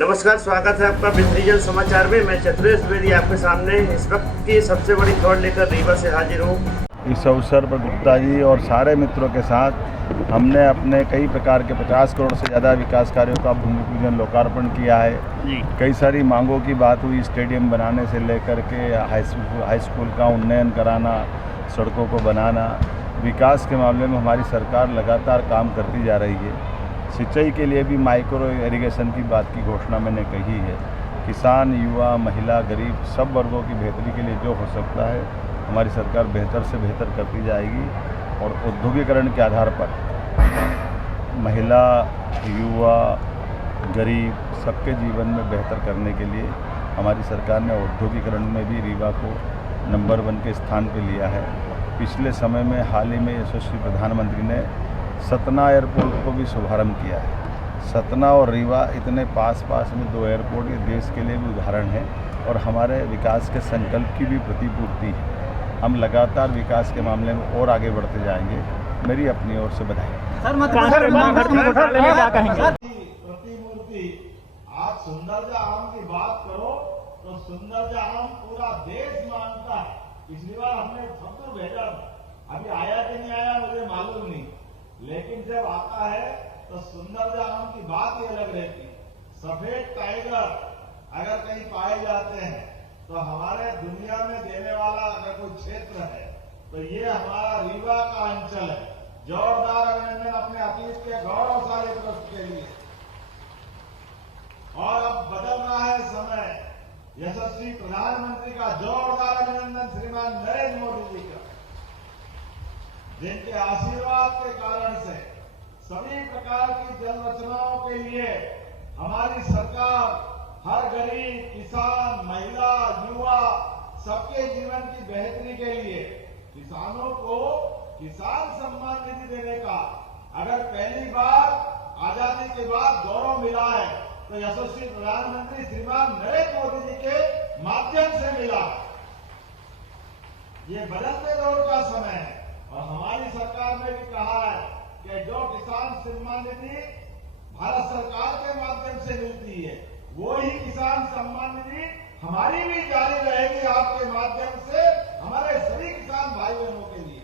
नमस्कार, स्वागत है आपका विजन समाचार में। मैं चतुरेश द्विवेदी आपके सामने इस वक्त की सबसे बड़ी खबर लेकर रीवा से हाजिर हूँ। इस अवसर पर गुप्ता जी और सारे मित्रों के साथ हमने अपने कई प्रकार के 50 करोड़ से ज़्यादा विकास कार्यों का भूमि पूजन लोकार्पण किया है। कई सारी मांगों की बात हुई, स्टेडियम बनाने से लेकर के हाई स्कूल का उन्नयन कराना, सड़कों को बनाना। विकास के मामले में हमारी सरकार लगातार काम करती जा रही है। सिंचाई के लिए भी माइक्रो इरिगेशन की बात की घोषणा मैंने कही है। किसान, युवा, महिला, गरीब सब वर्गों की बेहतरी के लिए जो हो सकता है हमारी सरकार बेहतर से बेहतर करती जाएगी। और औद्योगिकरण के आधार पर महिला, युवा, गरीब सबके जीवन में बेहतर करने के लिए हमारी सरकार ने औद्योगिकरण में भी रीवा को नंबर 1 के स्थान पर लिया है। पिछले समय में हाल ही में यशस्वी प्रधानमंत्री ने सतना एयरपोर्ट को भी शुभारंभ किया है। सतना और रीवा इतने पास में 2 एयरपोर्ट ये देश के लिए भी उदाहरण है और हमारे विकास के संकल्प की भी प्रतिपूर्ति है। हम लगातार विकास के मामले में और आगे बढ़ते जाएंगे। मेरी अपनी ओर से बधाई। प्रतिमूर्ति आप सुंदरजा आम की बात करो तो सुंदरजा आम पूरा देश मानता है। पिछली बार हमने फतूर भेजा, अभी आया कि नहीं आया मुझे मालूम नहीं, लेकिन जब आता है तो सुंदरजा आम की बात ही अलग रहती है। सफेद टाइगर अगर कहीं पाए जाते हैं तो हमारे दुनिया में देने वाला अगर कोई क्षेत्र है तो ये हमारा रीवा का अंचल है। जोरदार अभिनंदन अपने अतीत के गौरवशाली ट्रस्ट के लिए। और अब बदल रहा है समय, यशस्वी प्रधानमंत्री का जोरदार अभिनंदन श्रीमान नरेंद्र मोदी जी का, जिनके आशीर्वाद के कारण से सभी प्रकार की जल रचनाओं के लिए हमारी सरकार हर गरीब, किसान, महिला, युवा सबके जीवन की बेहतरी के लिए किसानों को किसान सम्मान निधि देने का अगर पहली बार आजादी के बाद गौरव मिला है तो यशस्वी प्रधानमंत्री श्रीमान नरेंद्र मोदी जी के माध्यम से मिला। ये बदलते दौर का समय है और हमारी सरकार ने भी कहा है कि जो किसान सम्मान निधि भारत सरकार के माध्यम से मिलती है वो ही किसान सम्मान निधि हमारी भी जारी रहेगी आपके माध्यम से हमारे सभी किसान भाई बहनों के लिए।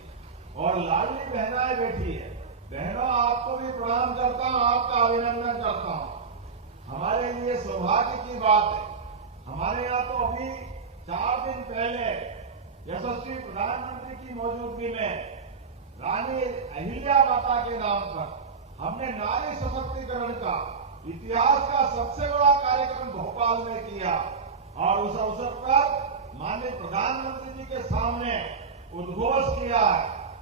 और लाडली बहनाएं बैठी है, बहनों आपको भी प्रणाम करता हूं, आपका अभिनंदन करता हूं। हमारे लिए सौभाग्य की बात है, हमारे यहाँ तो अभी 4 दिन पहले यशस्वी प्रधानमंत्री की मौजूदगी में रानी अहिल्या माता के नाम पर हमने नारी सशक्तिकरण का इतिहास का सबसे बड़ा कार्यक्रम भोपाल में किया। और उस अवसर पर माननीय प्रधानमंत्री जी के सामने उद्घोष किया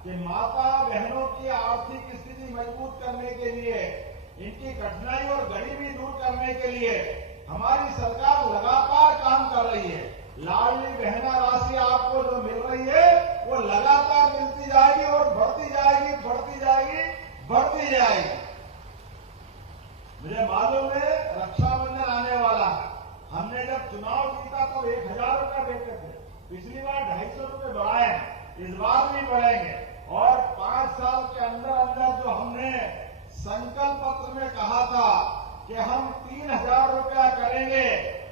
कि माता बहनों की आर्थिक स्थिति मजबूत करने के लिए, इनकी कठिनाई और गरीबी दूर करने के लिए हमारी सरकार लगातार काम कर रही है। लाडली बहना राशि आपको जो मिल रही है वो लगातार मिलती जाएगी और बढ़ती जाएगी, बढ़ती जाएगी, बढ़ती जाएगी। मुझे मालूम है रक्षाबंधन आने वाला है। हमने जब चुनाव जीता तो 1000 रुपये देते थे, पिछली बार 250 रुपये बढ़ाए, इस बार भी बढ़ेंगे। और 5 साल के अंदर जो हमने संकल्प पत्र में कहा था कि हम 3000 रुपया करेंगे,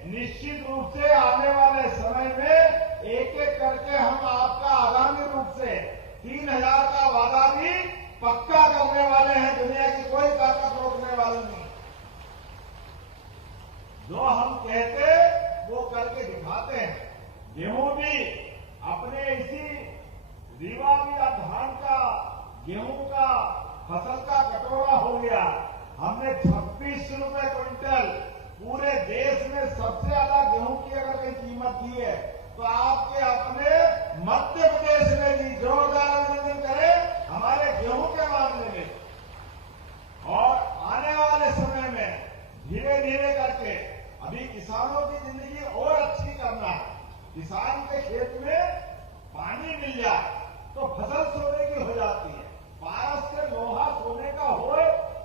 निश्चित रूप से आने वाले समय में एक एक करके हम आपका आगामी रूप से 3000 का वादा भी पक्का करने वाले हैं। दुनिया की कोई ताकत रोकने वाली नहीं। जो हम कहते वो करके दिखाते हैं। गेहूं भी अपने इसी रीवा भी धान का, गेहूं का फसल का कटोरा हो गया। हमने 26 रुपए क्विंटल पूरे देश में सबसे ज्यादा गेहूं की अगर कोई कीमत दी है तो आपके अपने मध्य प्रदेश में भी जोरदार अभिनंदन करें हमारे गेहूं के मामले में। और आने वाले समय में धीरे धीरे करके अभी किसानों की जिंदगी और अच्छी करना है। किसान के खेत में पानी मिल जाए तो फसल सोने की हो जाती है। पारस से लोहा सोने का हो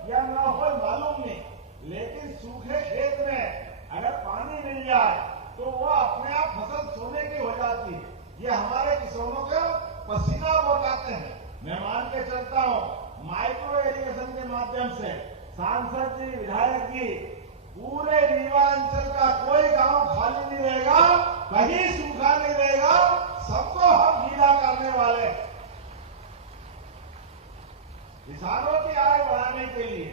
या ना हो मालूम नहीं, लेकिन सूखे खेत में अगर पानी मिल जाए तो वो अपने आप फसल सोने की हो जाती है। ये हमारे किसानों का पसीना बहाते हैं। मैं मान के चलता हूं माइक्रो इरिगेशन के माध्यम से सांसद जी, विधायक जी पूरे रीवा कहीं सूखा नहीं रहेगा, सबको हम गीला करने वाले हैं। किसानों की आय बढ़ाने के लिए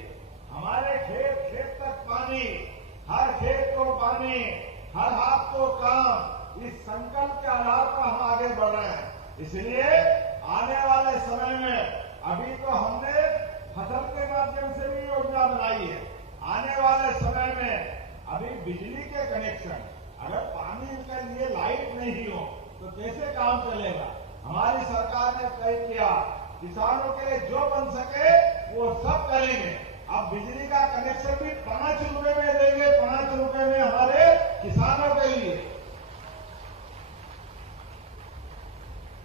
हमारे खेत खेत तक पानी, हर खेत को पानी, हर हाथ को काम, इस संकल्प के आधार पर हम आगे बढ़ रहे हैं। इसलिए आने वाले समय में अभी तो हमने फसल के माध्यम से भी योजना बनाई है। आने वाले समय में अभी बिजली के कनेक्शन, अगर पानी के लिए लाइट नहीं हो तो कैसे काम चलेगा? हमारी सरकार ने तय किया किसानों के लिए जो बन सके वो सब करेंगे। अब बिजली का कनेक्शन भी 5 रुपए में देंगे, 5 रुपए में हमारे किसानों के लिए।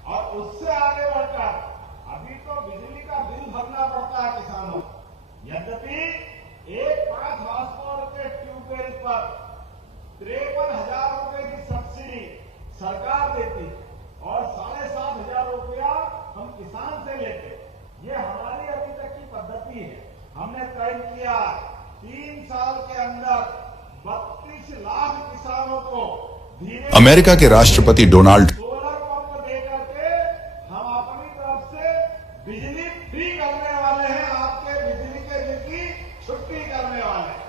और उससे आगे बढ़कर अभी तो बिजली का बिल भरना पड़ता है किसानों को। यद्यपि एक 5 हॉर्स पावर के ट्यूबवेल पर 53,000 रुपए की सब्सिडी सरकार देती और 7,500 रुपया हम किसान से लेते। ये हमारी अभी तक की पद्धति है। हमने तय किया 3 साल के अंदर 32 लाख किसानों को धीरे अमेरिका के राष्ट्रपति डोनाल्ड सोलर पंप दे करके हम अपनी तरफ से बिजली फ्री करने वाले हैं। आपके बिजली के बिल की छुट्टी करने वाले हैं।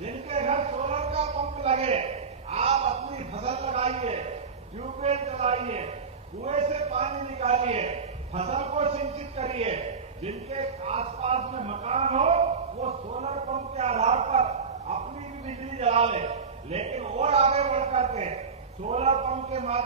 जिनके घर सोलर का पंप लगे, आप अपनी फसल लगाइए, ट्यूबवेल चलाइए, कुएं से पानी निकालिए, फसल को सिंचित करिए। जिनके आसपास में मकान हो वो सोलर पंप के आधार पर अपनी भी बिजली जला ले, लेकिन और आगे बढ़ करके सोलर पंप के माध्यम